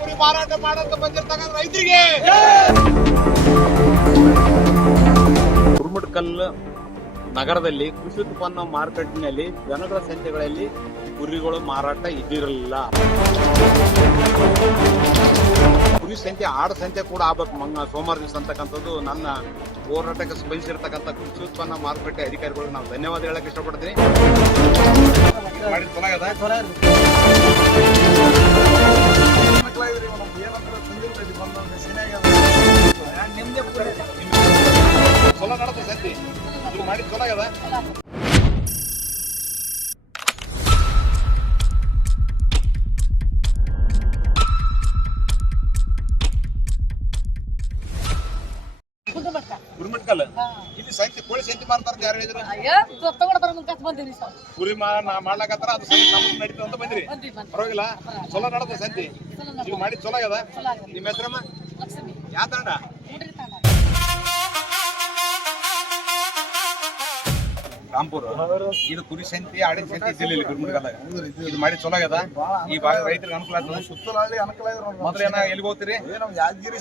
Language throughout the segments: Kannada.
ಕುರಿ ಮಾರಾಟ ಮಾಡಂತ ಬಂದಿರ್ತಕ್ಕಂಥ ರೈತರಿಗೆ ಕುರುಮಟ್ಕಲ್ ನಗರದಲ್ಲಿ ಕೃಷಿ ಉತ್ಪನ್ನ ಮಾರುಕಟ್ಟೆಯಲ್ಲಿ ಜನಗಳ ಸಂತೆಗಳಲ್ಲಿ ಕುರಿಗಳು ಮಾರಾಟ ಇದ್ದಿರಲಿಲ್ಲ. ಕುರಿ ಸಂತೆ ಆಡ ಸಂತೆ ಕೂಡ ಆಗ್ಬೇಕು ಸೋಮವಾರ ದಿವಸ ಅಂತಕ್ಕಂಥದ್ದು ನನ್ನ ಹೋರಾಟಕ್ಕೆ ಸ್ಪಂದಿಸಿರ್ತಕ್ಕಂಥ ಕೃಷಿ ಉತ್ಪನ್ನ ಮಾರುಕಟ್ಟೆ ಅಧಿಕಾರಿಗಳಿಗೆ ನಾವು ಧನ್ಯವಾದ ಹೇಳಕ್ ಇಷ್ಟಪಡ್ತೀನಿ. ಚಲೋ ನಡತ ಸಂತೆ ಮಾಡಿ ಚಲೋ ಆಗ್ಯದ. ಗುರುಮಟ್ಕಲ್ ಇಲ್ಲಿ ಸಂತೆ ಕೋಳಿ ಸಂತೆ ಮಾರ್ತಾರ ಯಾರು ಹೇಳಿದ್ರು? ಕುರಿ ಮಾಡ್ಲಾಕತ್ತಾರ ಅದು ಸಂತೆ ನಮ್ಗೆ ನಡೀತದೆ ಅಂತ ಬಂದ್ರಿ. ಪರವಾಗಿಲ್ಲ ಚಲೋ ನಡತ ಸಂತೆ ಈಗ ಮಾಡಿ ಚಲೋ ಆಗ್ಯದ. ನಿಮ್ಮ ಹೆಸರಮ್ಮ ಯಾವ ತಂಡ? ರಾಂಪುರ. ಇದು ಕುರಿ ಸಂತೆ ಆಡಿನ ಸಂತೆ ಇದ್ದಿಲ್ಲ ಗುರುಮಟ್ಕಲ್ದಾಗ. ಇದು ಮಾಡಿ ಚಲೋ ಆಗ್ಯದ. ಈ ಭಾಗ ರೈತರಿಗೆ ಅನುಕೂಲ ಆಗ್ತದೆ. ಸುತ್ತಲಹಳ್ಳಿ ಅನುಕೂಲ ಮೊದಲ ಏನ ಎಲ್ಲಿಗೆ ಹೋಗ್ತೀರಿ? ಯಾದಗಿರಿ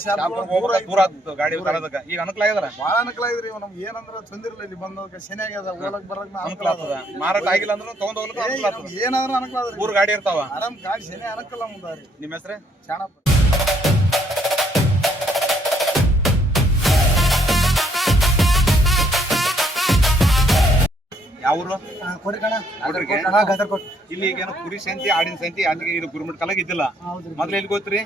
ದೂರ ಆಗ್ತದೆ ಗಾಡಿ ತರೋದಕ್ಕ. ಈಗ ಅನುಕೂಲ ಆಗ್ಯದ, ಭಾಳ ಅನುಕೂಲ ಆಗಿದ್ರಿ. ನಮ್ಗೆ ಏನಂದ್ರೆ ತೊಂದಿರಲ್ಲ, ಇಲ್ಲಿ ಬಂದೋದಕ್ಕೆ ಶನಿ ಆಗ್ಯದ, ಹೋಗಕ್ ಬರಕ್ ಅನುಕೂಲ ಆಗ್ತದ. ಮಾರಾಟ ಆಗಿಲ್ಲ ಅಂದ್ರೆ ತಗೊಂಡ್ ಹೋಗ್ಲಿಕ್ಕೆ ಅನುಕೂಲ ಆಗ್ತದೆ. ಏನಾದ್ರೂ ಅನುಕೂಲ ಅದ. ಊರ್ ಗಾಡಿ ಇರ್ತಾವ ಆರಾಮ್. ಗಾಡಿ ಶನಿ ಅನುಕೂಲ ಮುಂದಾರಿ. ನಿಮ್ಮ ಹೆಸರು? ಚಾಣಪ್ಪ. ಯಾವ್ರು? ಇಲ್ಲಿ ಈಗ ಕುರಿ ಸಂತೆ ಆಡಿನ ಸಂತೆ ಅದಕ್ಕೆ ಇದು ಗುರುಮಟ್ಕಲ್ಲಾಗ ಇದ್ದಿಲ್ಲ. ಮೊದ್ಲು ಎಲ್ಲಿ ಹೋಗ್ತೀರಿ?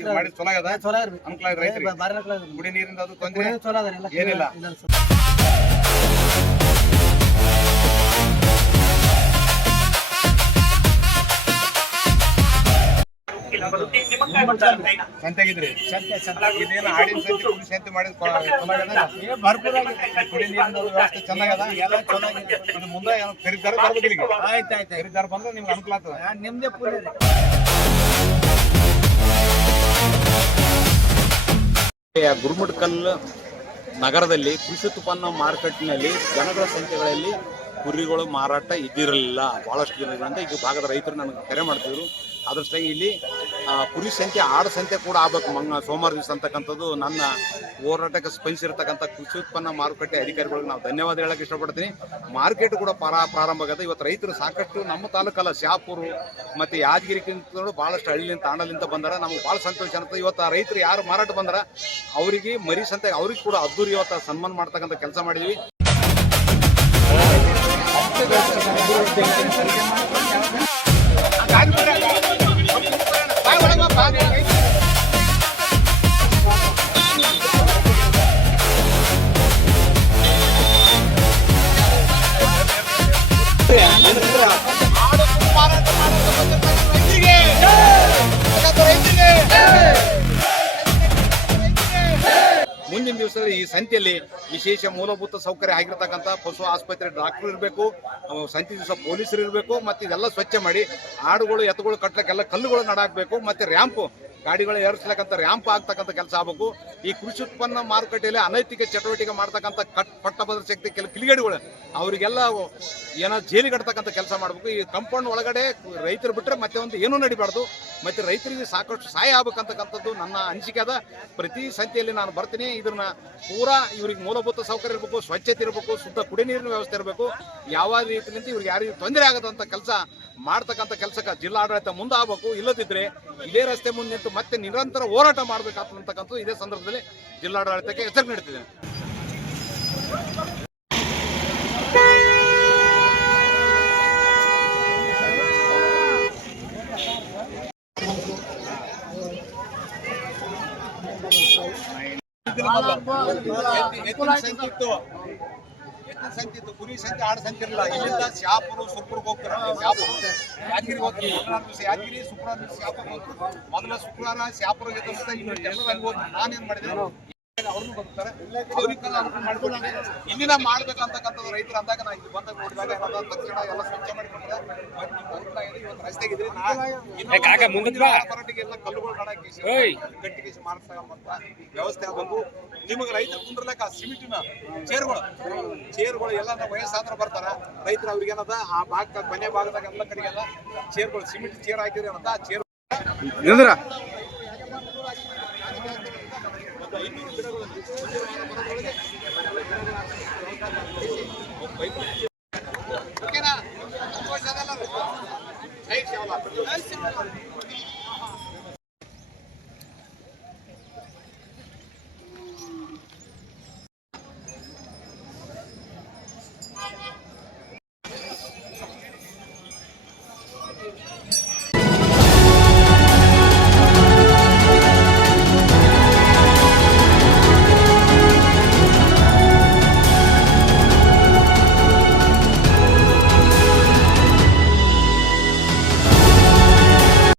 ಈಗ ಮಾಡಿ ಚಲೋ ಅದ, ಅನುಕೂಲ ಆಗಿದೆ ರೈತರಿಗೆ. ಕುಡಿ ನೀರಿಂದ ಅದು ತೊಂದ್ರೆ ಏನಿಲ್ಲ. ಸಂತೆ ಆಗಿದ್ರಿ? ಇದೇನು ಆಡಿನ ಸಂತೆ ಕುರಿ ಸಂತೆ ಮಾಡಿದ ಕುಡಿ ನೀರಿನ ವ್ಯವಸ್ಥೆ ಚೆನ್ನಾಗದ. ಇದು ಮುಂದೆ ಖರೀದಾರ ಬರ್ಬೇಕು ಇಲ್ಲಿಗೆ. ಆಯ್ತಾಯ್ತು, ಖರೀದಾರ ಬಂದ್ರೆ ನಿಮ್ಗೆ ಅನುಕೂಲ ಆಗ್ತದೆ. ನಿಮ್ದೇ ಪೂರ ಗುರುಮಟ್ಕಲ್ ನಗರದಲ್ಲಿ ಕೃಷಿ ಉತ್ಪನ್ನ ಮಾರುಕಟ್ಟೆಯಲ್ಲಿ ಜನಗಳ ಸಂತೆಗಳಲ್ಲಿ ಕುರಿಗಳು ಮಾರಾಟ ಇದ್ದಿರಲಿಲ್ಲ. ಬಹಳಷ್ಟು ದಿನಗಳಿಂದ ಈಗ ಭಾಗದ ರೈತರು ನನಗೆ ಕರೆ ಮಾಡ್ತಿದ್ರು. ಅದರಷ್ಟಾಗಿ ಇಲ್ಲಿ ಕುರಿ ಸಂತೆ ಆಡ ಸಂತೆ ಕೂಡ ಆಗ್ಬೇಕು ಸೋಮವಾರ ದಿವಸ ಅಂತಕ್ಕಂಥದ್ದು ನನ್ನ ಹೋರಾಟಕ್ಕೆ ಸ್ಪಂದಿಸಿರ್ತಕ್ಕಂಥ ಕೃಷಿ ಉತ್ಪನ್ನ ಮಾರುಕಟ್ಟೆ ಅಧಿಕಾರಿಗಳಿಗೆ ನಾವು ಧನ್ಯವಾದ ಹೇಳಕ್ಕೆ ಇಷ್ಟಪಡ್ತೀನಿ. ಮಾರ್ಕೆಟ್ ಕೂಡ ಪ್ರಾರಂಭ ಆಗಿದೆ. ಇವತ್ತು ರೈತರು ಸಾಕಷ್ಟು ನಮ್ಮ ತಾಲೂಕಲ್ಲ, ಶಾಪುರು ಮತ್ತು ಯಾದಗಿರಿಗಿಂತ ಭಾಳಷ್ಟು ಹಳ್ಳಿಯಿಂದ ತಾಂಡಲಿಂದ ಬಂದಾರ. ನಮ್ಗೆ ಭಾಳ ಸಂತೋಷ ಅನ್ಸುತ್ತೆ. ಇವತ್ತು ಆ ರೈತರು ಯಾರು ಮಾರಾಟ ಬಂದಾರ ಅವರಿಗೆ ಮರಿ ಸಂತೆ ಅವ್ರಿಗೆ ಕೂಡ ಅದ್ದೂರಿ ಇವತ್ತು ಸನ್ಮಾನ ಮಾಡ್ತಕ್ಕಂಥ ಕೆಲಸ ಮಾಡಿದ್ವಿ. ಮುಂದಿನ ದಿವಸದಲ್ಲಿ ಈ ಸಂತೆಯಲ್ಲಿ ವಿಶೇಷ ಮೂಲಭೂತ ಸೌಕರ್ಯ ಆಗಿರ್ತಕ್ಕಂಥ ಪಶು ಆಸ್ಪತ್ರೆ ಡಾಕ್ಟರ್ ಇರಬೇಕು, ಸಂತೆ ದಿವಸ ಪೊಲೀಸರು ಇರಬೇಕು, ಮತ್ತು ಇದೆಲ್ಲ ಸ್ವಚ್ಛ ಮಾಡಿ ಆಡುಗಳು ಎತ್ತುಗಳು ಕಟ್ಟಲಿಕ್ಕೆಲ್ಲ ಕಲ್ಲುಗಳು ನಡಾಕಬೇಕು, ಮತ್ತು ರ್ಯಾಂಪು ಗಾಡಿಗಳು ಏರಿಸ್ಲಕ್ಕಂಥ ರ್ಯಾಂಪ್ ಆಗ್ತಕ್ಕಂಥ ಕೆಲಸ ಆಗಬೇಕು. ಈ ಕೃಷಿ ಉತ್ಪನ್ನ ಮಾರುಕಟ್ಟೆಯಲ್ಲಿ ಅನೈತಿಕ ಚಟುವಟಿಕೆ ಮಾಡ್ತಕ್ಕಂಥ ಪಟ್ಟಭದ್ರ ಶಕ್ತಿ ಕೆಲವು ಕಿಲಿಗೇಡಿಗಳು ಅವರಿಗೆಲ್ಲ ಏನೋ ಜೈಲಿಗೆ ಕಟ್ತಕ್ಕಂಥ ಕೆಲಸ ಮಾಡಬೇಕು. ಈ ಕಂಪೌಂಡ್ ಒಳಗಡೆ ರೈತರು ಬಿಟ್ಟರೆ ಮತ್ತೆ ಒಂದು ಏನೂ ನಡಿಬಾರ್ದು. ಮತ್ತು ರೈತರಿಗೆ ಸಾಕಷ್ಟು ಸಹಾಯ ಆಗ್ಬೇಕಂತಕ್ಕಂಥದ್ದು ನನ್ನ ಅನಿಸಿಕೆ ಅದ. ಪ್ರತಿ ಸಂತೆಯಲ್ಲಿ ನಾನು ಬರ್ತೀನಿ. ಇದನ್ನ ಪೂರಾ ಇವ್ರಿಗೆ ಮೂಲಭೂತ ಸೌಕರ್ಯ ಇರಬೇಕು, ಸ್ವಚ್ಛತೆ ಇರಬೇಕು, ಶುದ್ಧ ಕುಡಿ ನೀರಿನ ವ್ಯವಸ್ಥೆ ಇರಬೇಕು. ಯಾವ ರೀತಿಯಿಂದ ಇವ್ರಿಗೆ ಯಾರಿಗೂ ತೊಂದರೆ ಆಗದಂಥ ಕೆಲಸ ಮಾಡ್ತಕ್ಕಂಥ ಕೆಲಸಕ್ಕೆ ಜಿಲ್ಲಾಡಳಿತ ಮುಂದೆ ಆಗಬೇಕು. ಇಲ್ಲದಿದ್ದರೆ ಇದೇ ರಸ್ತೆ ಮುಂದೆ ನಿಂತು ಮತ್ತೆ ನಿರಂತರ ಹೋರಾಟ ಮಾಡಬೇಕಾಗ್ತಕ್ಕಂಥದ್ದು ಇದೇ ಸಂದರ್ಭದಲ್ಲಿ ಜಿಲ್ಲಾಡಳಿತಕ್ಕೆ ಎಚ್ಚರಿಕೆ ನೀಡ್ತಿದ್ದೇನೆ. ಸಂತೆ ಇತ್ತು, ಕುರಿ ಸಂತೆ ಆಡ ಸಂತೆ ಇರಲಿಲ್ಲ. ಇಲ್ಲಿಂದ ಶಾಪುರು ಸುರ್ಪುರ್ಗೆ ಹೋಗ್ತಾರೆ. ಶಾಪುರು ಯಾದಗಿರಿ ಹೋಗ್ತೀವಿ. ಶುಕ್ರವಾರ ದಿವಸ ಯಾದಗಿರಿ, ಶುಕ್ರವಾರ ದಿವಸ ಶಾಪುರ್ ಹೋಗ್ತೀವಿ. ಮೊದಲ ಶುಕ್ರವಾರ ಶಾಪುರ್ಗೆ ನಾನೇನ್ ಮಾಡಿದೆ ಅವ್ರನ್ನೂ ಬರ್ತಾರೆ, ಅವ್ರಿಗೆಲ್ಲ ಅನುಕೂಲ ಮಾಡ್ಕೊಡ್ತೀನಿ. ಇಲ್ಲಿನ ಮಾಡ್ಬೇಕಂತಕ್ಕಂಥದ್ದು ರೈತರು ಅಂದಾಗ ನಾ ಇಲ್ಲಿ ಬಂದಾಗ ನೋಡಿದಾಗ ತಕ್ಷಣ ಎಲ್ಲ ಸ್ವಚ್ಛ ಮಾಡಿಕೊಡ್ತಾರೆ. ಇವತ್ತು ರಸ್ತೆಗಿದ್ರೆ ಕಾಕ ಮುಂದಕ್ಕೆ ಬಾ. ಎಲ್ಲ ಕಲ್ಲುಗಳು ಓಯ್. ಗಟ್ಟಿಗೆ ಮಾಡ್ತಕ್ಕಂಥ ವ್ಯವಸ್ಥೆ ಆಗಬೇಕು. ನಿಮಗೆ ರೈತರು ಕುಂದ್ರಲಕ್ಕ ಸಿಮೆಂಟಿನ ಚೇರ್ಗಳು ಎಲ್ಲ ವಯಸ್ಸಾದ್ರೆ ಬರ್ತಾರ ರೈತರು ಅವ್ರಿಗೆ ಏನದ ಆ ಭಾಗ ಮನೆ ಭಾಗದಾಗ ಎಲ್ಲ ಕಡೆಗೆಲ್ಲ ಚೇರ್ಗಳು ಸಿಮೆಂಟ್ ಚೇರ್ ಹಾಕಿದ್ರೆ ಏನದ ಚೇರ್ ಗಿಡಗಳು